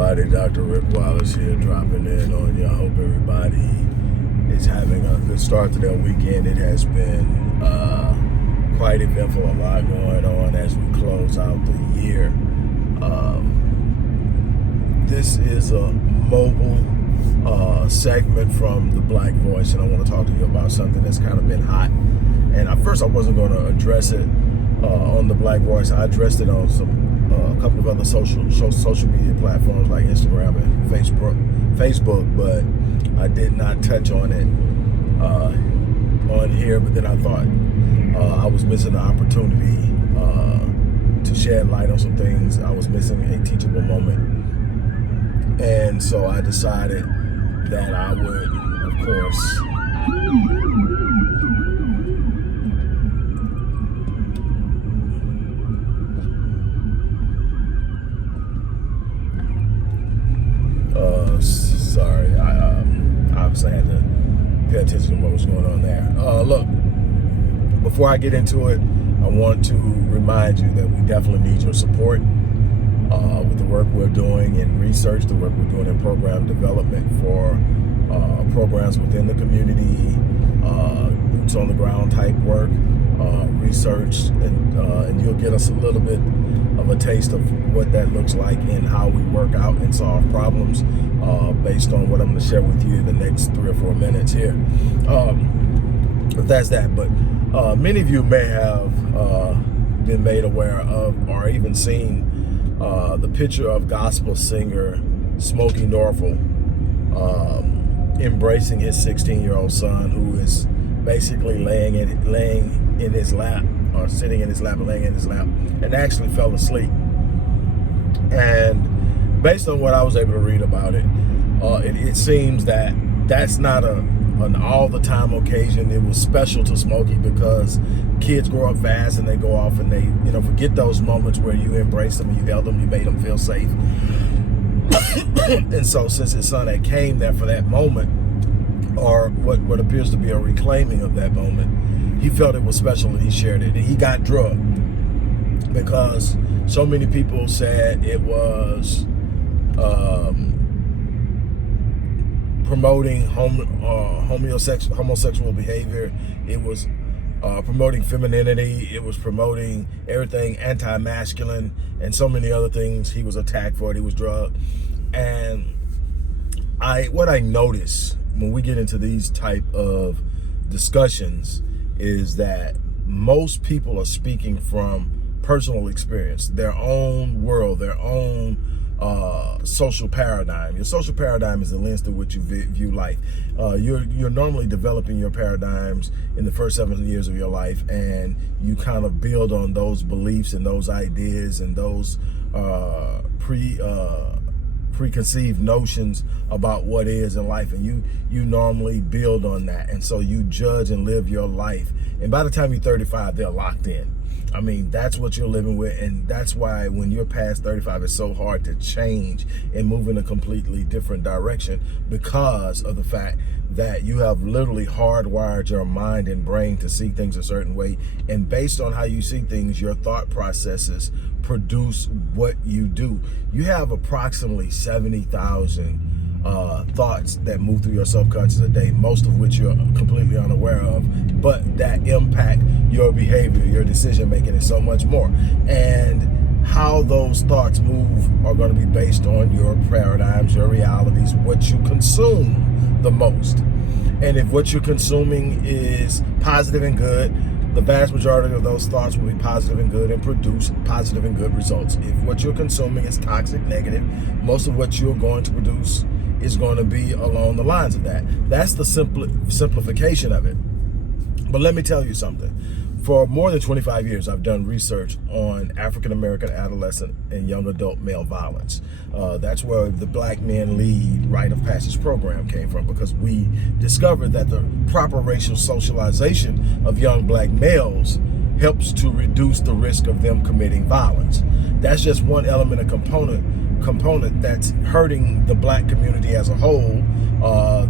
everybody, Dr. Rick Wallace here, dropping in on you. I hope everybody is having a good start to their weekend. It has been quite eventful, a lot going on as we close out the year. This is a mobile segment from the Black Voice, and I want to talk to you about something that's kind of been hot. And at first I wasn't going to address it on the Black Voice. I addressed it on a couple of other social media platforms like Instagram and Facebook, but I did not touch on it on here. But then I thought I was missing the opportunity to shed light on some things. I was missing a teachable moment, and so I decided that I would, of course, sorry, I obviously had to pay attention to what was going on there. Look, before I get into it, I want to remind you that we definitely need your support with the work we're doing in research, the work we're doing in program development for programs within the community, boots on the ground type work, research, and you'll get us a little bit of a taste of what that looks like and how we work out and solve problems based on what I'm going to share with you in the next 3 or 4 minutes here. But that's that. But many of you may have been made aware of or even seen the picture of gospel singer Smokie Norful embracing his 16-year-old son, who is basically laying in his lap, or sitting in his lap and laying in his lap, and actually fell asleep. And based on what I was able to read about it, it seems that that's not an all-the-time occasion. It was special to Smokie because kids grow up fast and they go off and they, forget those moments where you embraced them, you held them, you made them feel safe. And so since his son had came there for that moment, or what appears to be a reclaiming of that moment, he felt it was special and he shared it. And he got drugged because so many people said it was promoting homosexual behavior. It was promoting femininity. It was promoting everything anti-masculine and so many other things. He was attacked for it. He was drugged. And what I notice when we get into these type of discussions is that most people are speaking from personal experience, their own world, their own social paradigm. Your social paradigm is the lens through which you view life. You're normally developing your paradigms in the first 7 years of your life, and you kind of build on those beliefs and those ideas and those preconceived notions about what is in life, and you normally build on that, and so you judge and live your life, and by the time you're 35, they're locked in. I mean, that's what you're living with, and that's why when you're past 35, it's so hard to change and move in a completely different direction, because of the fact that you have literally hardwired your mind and brain to see things a certain way, and based on how you see things, your thought processes produce what you do. You have approximately 70,000 thoughts that move through your subconscious a day, most of which you're completely unaware of, but that impact your behavior, your decision making, and so much more. And how those thoughts move are going to be based on your paradigms, your realities, what you consume the most. And if what you're consuming is positive and good, the vast majority of those thoughts will be positive and good and produce positive and good results. If what you're consuming is toxic, negative, most of what you're going to produce is going to be along the lines of that. That's the simplification of it. But let me tell you something. For more than 25 years, I've done research on African-American adolescent and young adult male violence. That's where the Black Men Lead Rite of Passage program came from, because we discovered that the proper racial socialization of young black males helps to reduce the risk of them committing violence. That's just one element, a component that's hurting the black community as a whole.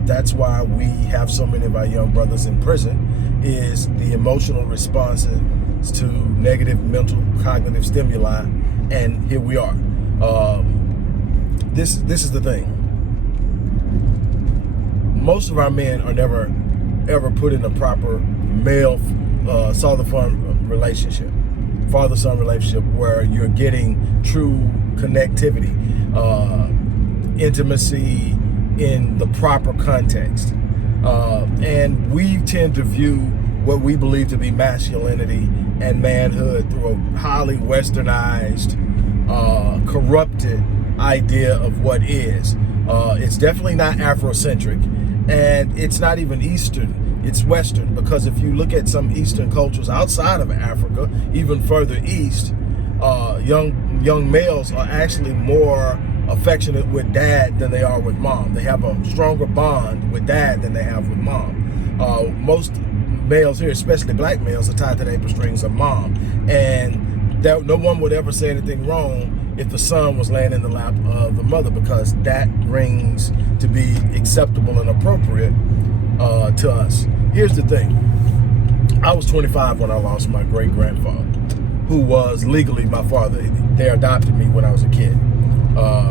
That's why we have so many of our young brothers in prison, is the emotional responses to negative mental cognitive stimuli, and here we are. this is the thing. Most of our men are never ever put in a proper male father-son relationship where you're getting true connectivity, intimacy in the proper context. And we tend to view what we believe to be masculinity and manhood through a highly westernized, corrupted idea of what is. It's definitely not Afrocentric, and it's not even Eastern, it's Western, because if you look at some Eastern cultures outside of Africa, even further east, young males are actually more affectionate with dad than they are with mom. They have a stronger bond with dad than they have with mom. Most males here, especially black males, are tied to the apron strings of mom, and no one would ever say anything wrong if the son was laying in the lap of the mother, because that rings to be acceptable and appropriate to us. Here's the thing. I was 25 when I lost my great-grandfather, who was legally my father. They adopted me when I was a kid.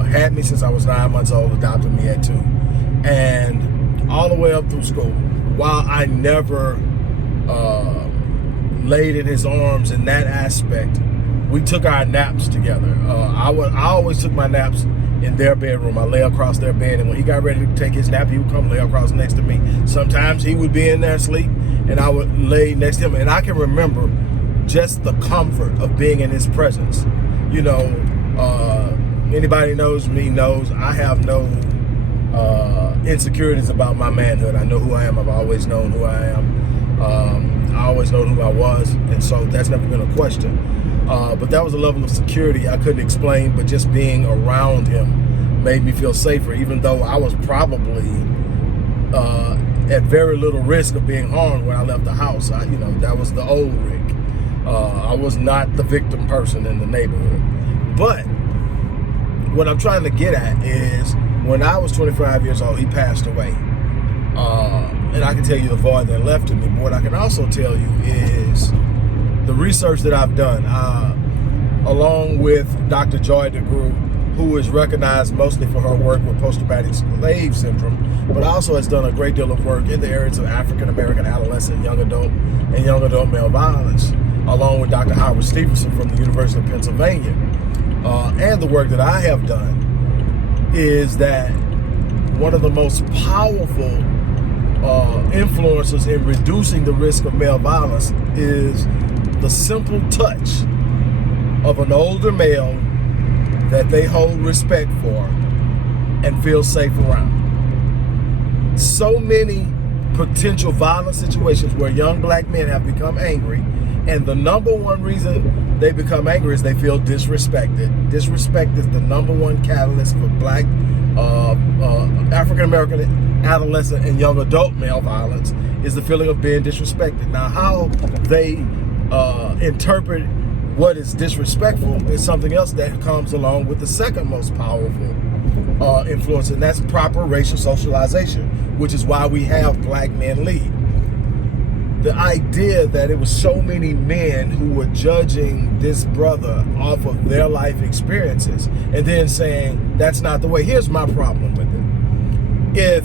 Had me since I was 9 months old, adopted me at 2. And all the way up through school, while I never laid in his arms in that aspect, we took our naps together. I always took my naps in their bedroom. I lay across their bed, and when he got ready to take his nap, he would come lay across next to me. Sometimes he would be in there asleep, and I would lay next to him. And I can remember just the comfort of being in his presence. You know, anybody knows me knows I have no insecurities about my manhood. I know who I am. I've always known who I am. I always known who I was, and so that's never been a question. But that was a level of security I couldn't explain, but just being around him made me feel safer, even though I was probably at very little risk of being harmed when I left the house. That was the old Rick. I was not the victim person in the neighborhood. But what I'm trying to get at is, when I was 25 years old, he passed away. And I can tell you the void that left in me. But what I can also tell you is the research that I've done, along with Dr. Joy DeGruy, who is recognized mostly for her work with post-traumatic slave syndrome, but also has done a great deal of work in the areas of African-American adolescent, young adult, and young adult male violence, along with Dr. Howard Stevenson from the University of Pennsylvania. And the work that I have done is that one of the most powerful influences in reducing the risk of male violence is the simple touch of an older male that they hold respect for and feel safe around. So many potential violent situations where young black men have become angry, and the number one reason they become angry is they feel disrespected. Disrespect is the number one catalyst for black African-American adolescent and young adult male violence, is the feeling of being disrespected. Now, how they interpret what is disrespectful is something else that comes along with the second most powerful influence, and that's proper racial socialization, which is why we have black men lead. The idea that it was so many men who were judging this brother off of their life experiences and then saying that's not the way. Here's my problem with it. If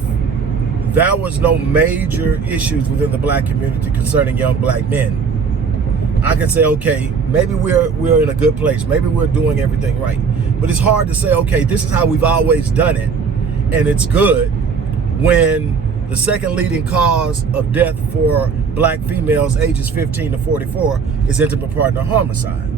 there was no major issues within the black community concerning young black men, I can say, okay, maybe we're in a good place. Maybe we're doing everything right. But it's hard to say, okay, this is how we've always done it, and it's good, when the second leading cause of death for black females ages 15 to 44 is intimate partner homicide.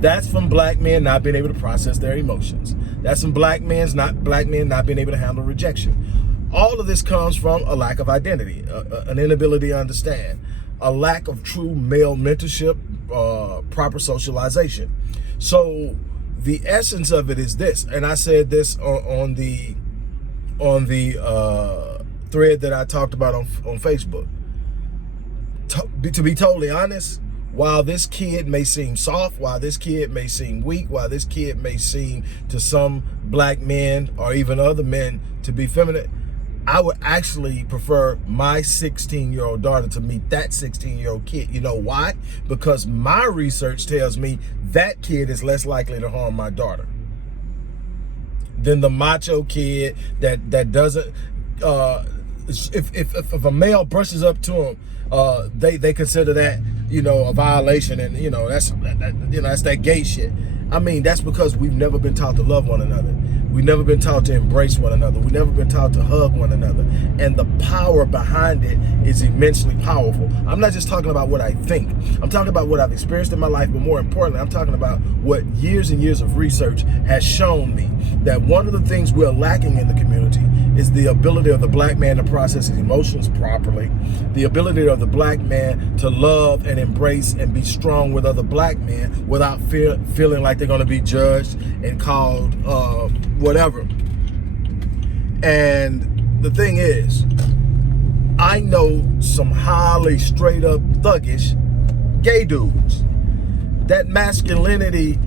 That's from black men not being able to process their emotions. That's from black men not being able to handle rejection. All of this comes from a lack of identity, an inability to understand, a lack of true male mentorship, proper socialization. So the essence of it is this, and I said this on the thread that I talked about on Facebook. To be totally honest, while this kid may seem soft, while this kid may seem weak, while this kid may seem to some black men or even other men to be feminine, I would actually prefer my 16-year-old daughter to meet that 16-year-old kid. You know why? Because my research tells me that kid is less likely to harm my daughter. than the macho kid that doesn't. If a male brushes up to him, they consider that, you know, a violation, and you know that's that gay shit. I mean, that's because we've never been taught to love one another. We've never been taught to embrace one another. We've never been taught to hug one another. And the power behind it is immensely powerful. I'm not just talking about what I think. I'm talking about what I've experienced in my life, but more importantly, I'm talking about what years and years of research has shown me, that one of the things we're lacking in the community is the ability of the black man to process his emotions properly, the ability of the black man to love and embrace and be strong with other black men without feeling like they're going to be judged and called whatever. And the thing is, I know some highly straight up thuggish gay dudes. That masculinity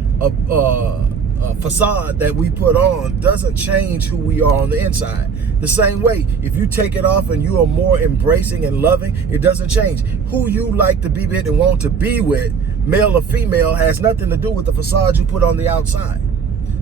facade that we put on doesn't change who we are on the inside. The same way, if you take it off and you are more embracing and loving, it doesn't change. Who you like to be with and want to be with, male or female, has nothing to do with the facade you put on the outside.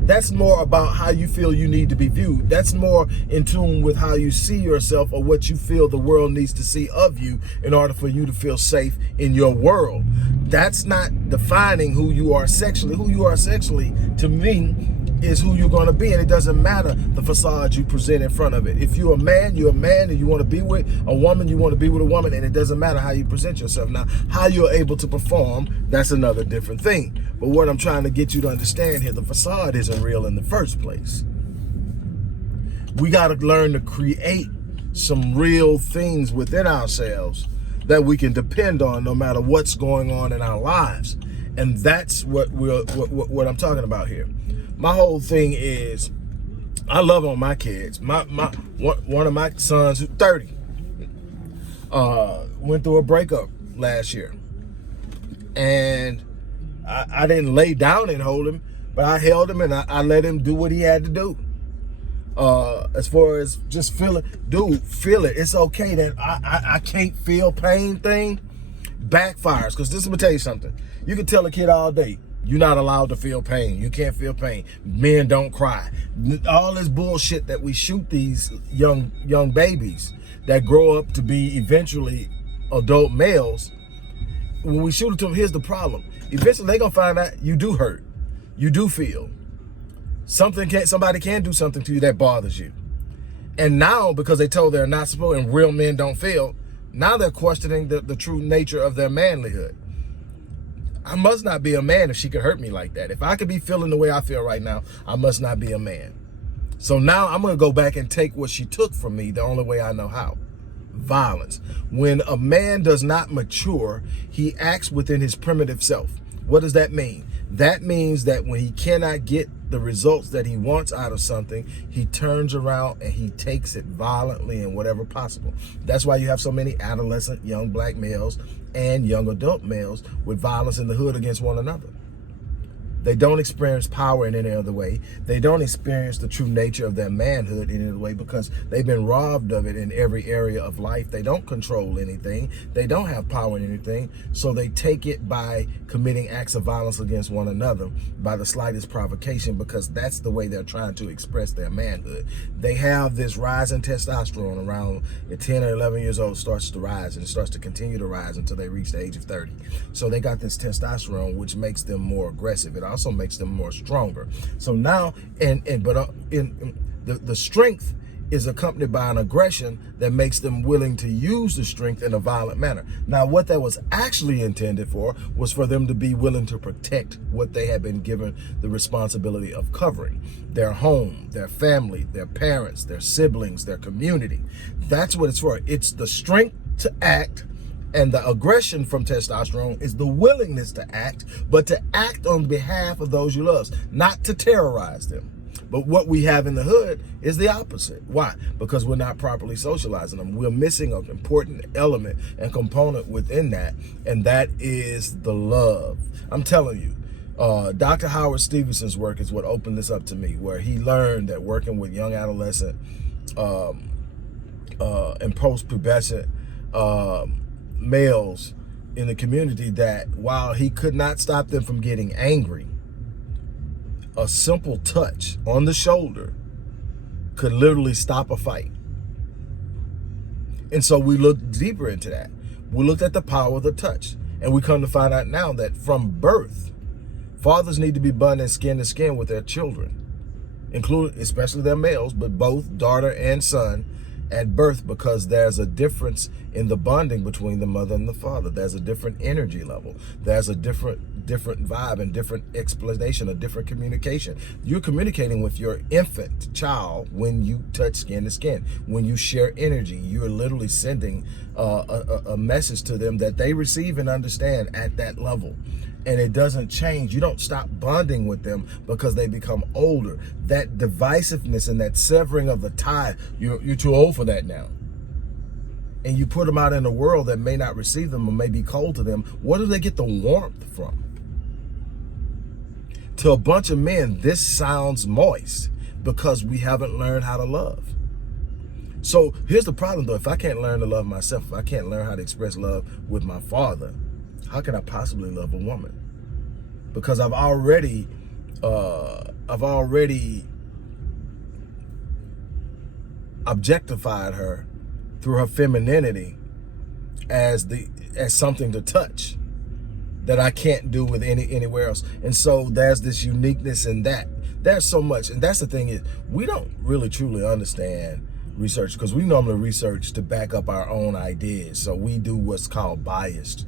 That's more about how you feel you need to be viewed. That's more in tune with how you see yourself, or what you feel the world needs to see of you in order for you to feel safe in your world. That's not defining who you are sexually. Who you are sexually, to me, is who you're going to be, and it doesn't matter the facade you present in front of it. If you're a man, and you want to be with a woman, you want to be with a woman, and it doesn't matter how you present yourself. Now, how you're able to perform, that's another different thing. But what I'm trying to get you to understand here, the facade isn't real in the first place. We got to learn to create some real things within ourselves that we can depend on no matter what's going on in our lives. And that's what I'm talking about here. My whole thing is, I love on my kids. One of my sons, who's 30, went through a breakup last year. And I didn't lay down and hold him, but I held him and I let him do what he had to do. As far as just feeling, dude, feel it. It's okay that I can't feel pain thing backfires. Because this, let me tell you something. You can tell a kid all day, you're not allowed to feel pain. You can't feel pain. Men don't cry. All this bullshit that we shoot these young babies that grow up to be eventually adult males. When we shoot it to them, here's the problem. Eventually they're gonna find out you do hurt. You do feel. Somebody can do something to you that bothers you. And now, because they told they're not supposed, and real men don't feel, now they're questioning the true nature of their manlyhood. I must not be a man if she could hurt me like that. If I could be feeling the way I feel right now, I must not be a man. So now I'm gonna go back and take what she took from me the only way I know how. Violence. When a man does not mature, he acts within his primitive self. What does that mean? That means that when he cannot get the results that he wants out of something, he turns around and he takes it violently and whatever possible. That's why you have so many adolescent young black males and young adult males with violence in the hood against one another. They don't experience power in any other way. They don't experience the true nature of their manhood in any other way because they've been robbed of it in every area of life. They don't control anything. They don't have power in anything. So they take it by committing acts of violence against one another by the slightest provocation, because that's the way they're trying to express their manhood. They have this rise in testosterone around at 10 or 11 years old. It starts to rise, and it starts to continue to rise until they reach the age of 30. So they got this testosterone, which makes them more aggressive. It also makes them more stronger. So now, the strength is accompanied by an aggression that makes them willing to use the strength in a violent manner. Now, what that was actually intended for was for them to be willing to protect what they had been given the responsibility of covering: their home, their family, their parents, their siblings, their community. That's what it's for. It's the strength to act. And the aggression from testosterone is the willingness to act, but to act on behalf of those you love, not to terrorize them. But what we have in the hood is the opposite. Why? Because we're not properly socializing them. We're missing an important element and component within that, and that is the love. I'm telling you, Dr. Howard Stevenson's work is what opened this up to me, where he learned that working with young adolescent and post-pubescent males in the community, that while he could not stop them from getting angry, a simple touch on the shoulder could literally stop a fight. And so we looked deeper into that. We looked at the power of the touch. And we come to find out now that from birth, fathers need to be bonding skin to skin with their children, including, especially their males, but both daughter and son at birth, because there's a difference in the bonding between the mother and the father. There's a different energy level. There's a different vibe and different explanation, a different communication. You're communicating with your infant child when you touch skin to skin. When you share energy, you're literally sending a message to them that they receive and understand at that level. And it doesn't change. You don't stop bonding with them because they become older. That divisiveness and that severing of the tie, you're too old for that now. And you put them out in a world that may not receive them or may be cold to them. Where do they get the warmth from? To a bunch of men, this sounds moist because we haven't learned how to love. So here's the problem though. If I can't learn to love myself, if I can't learn how to express love with my father, how can I possibly love a woman? Because I've already objectified her through her femininity as something to touch that I can't do with anywhere else. And so there's this uniqueness in that. There's so much, and that's the thing is we don't really truly understand research, because we normally research to back up our own ideas. So we do what's called biased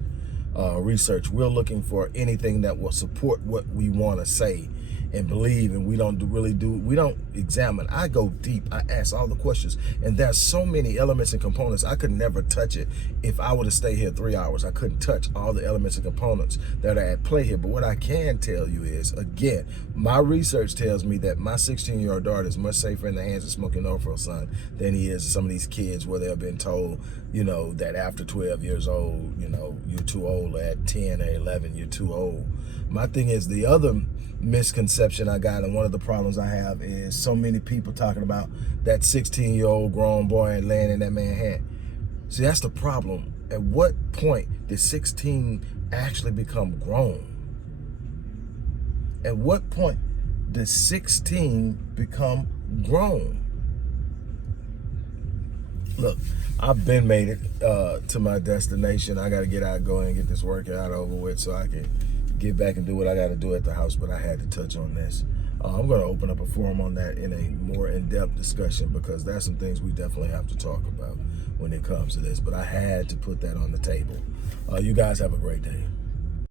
research. We're looking for anything that will support what we want to say and believe, and we don't examine. I go deep, I ask all the questions, and there's so many elements and components. I could never touch it if I were to stay here 3 hours. I couldn't touch all the elements and components that are at play here. But what I can tell you is, again, my research tells me that my 16-year-old daughter is much safer in the hands of Smokie Norful son than he is some of these kids where they've been told, you know, that after 12 years old, you know, you're too old. At 10 or 11, you're too old. My thing is, the other misconception I got, and one of the problems I have, is so many people talking about that 16-year-old grown boy and laying in that man's hand. See, that's the problem. At what point did 16 actually become grown? At what point does 16 become grown? Look, I've been made it to my destination. I got to get out, go and get this workout over with so I can get back and do what I got to do at the house, but I had to touch on this. I'm going to open up a forum on that in a more in-depth discussion, because there's some things we definitely have to talk about when it comes to this, but I had to put that on the table. You guys have a great day.